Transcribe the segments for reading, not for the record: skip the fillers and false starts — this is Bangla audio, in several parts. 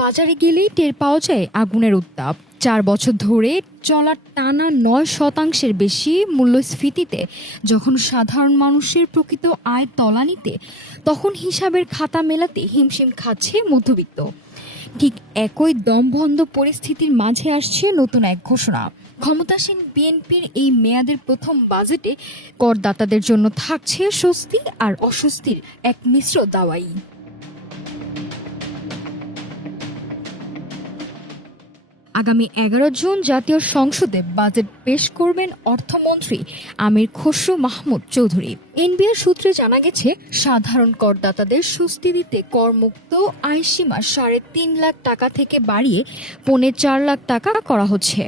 বাজারে গেলেই টের পাওয়া যায় আগুনের উত্তাপ। ৪ বছর ধরে চলা টানা ৯% বেশি মূল্যস্ফীতিতে যখন সাধারণ মানুষের প্রকৃত আয় তলানিতে, তখন হিসাবের খাতা মেলাতে হিমশিম খাচ্ছে মধ্যবিত্ত। ঠিক একই দমবন্ধ পরিস্থিতির মাঝে আসছে নতুন এক ঘোষণা। ক্ষমতাসীন বিএনপির এই মেয়াদের প্রথম বাজেটে করদাতাদের জন্য থাকছে স্বস্তি আর অস্বস্তির এক মিশ্র দাওয়াই। আগামী ১১ জুন জাতীয় সংসদে বাজেট পেশ করবেন অর্থমন্ত্রী আমির খসরু মাহমুদ চৌধুরী। এনবিআর সূত্রে জানা গেছে, সাধারণ করদাতাদের স্বস্তি দিতে করমুক্ত আয়সীমা ৩.৫ লাখ টাকা থেকে বাড়িয়ে ৪.৫ লাখ টাকা করা হচ্ছে।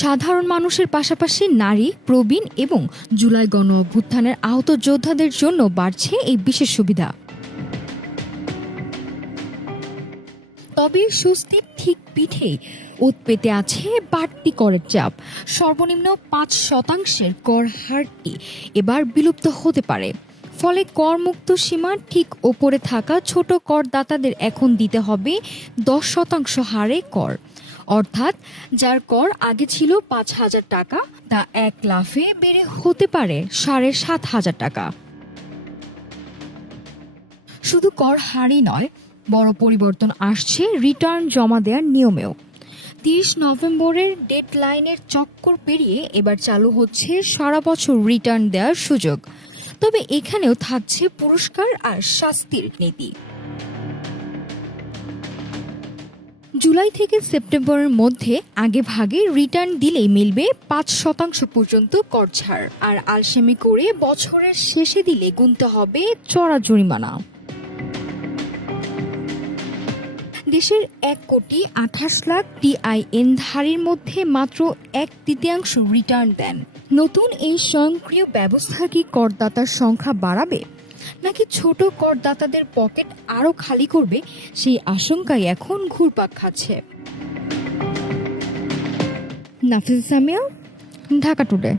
সাধারণ মানুষের পাশাপাশি নারী, প্রবীণ এবং জুলাই গণ অভ্যুত্থানের আহত যোদ্ধাদের জন্য বাড়ছে এই বিশেষ সুবিধা। তবে স্বস্তির ঠিক পিঠেই ওত পেতে আছে বাড়তি করের চাপ। সর্বনিম্ন ৫% কর হারটি এবার বিলুপ্ত হতে পারে। ফলে করমুক্ত সীমার ঠিক ওপরে থাকা ছোট করদাতাদের এখন দিতে হবে ১০% হারে কর। অর্থাৎ যার কর আগে ছিল ৫,০০০ টাকা, তা এক লাফে বেড়ে হতে পারে ৭,৫০০ টাকা। শুধু কর হারই নয়, বড় পরিবর্তন আসছে রিটার্ন জমা দেওয়ার নিয়মেও। ৩০ নভেম্বরের ডেডলাইনের চক্কর পেরিয়ে এবার চালু হচ্ছে সারা বছর রিটার্ন দেওয়ার সুযোগ। তবে এখানেও থাকছে পুরস্কার আর শাস্তির নীতি। জুলাই থেকে সেপ্টেম্বরের মধ্যে আগে ভাগে রিটার্ন দিলেই মিলবে ৫% পর্যন্ত কর ছাড়, আর আলসেমি করে বছরের শেষে দিলে গুনতে হবে চড়া জরিমানা। দেশের ১,২৮,০০,০০০ টিআইএনধারীর মধ্যে মাত্র ১/৩ রিটার্ন দেন। নতুন এই স্বয়ংক্রিয় ব্যবস্থা কি করদাতার সংখ্যা বাড়াবে, নাকি ছোট করদাতাদের পকেট আরও খালি করবে, সেই আশঙ্কাই এখন ঘুরপাক খাচ্ছে। নাফিসা সামিয়া, ঢাকা টুডে।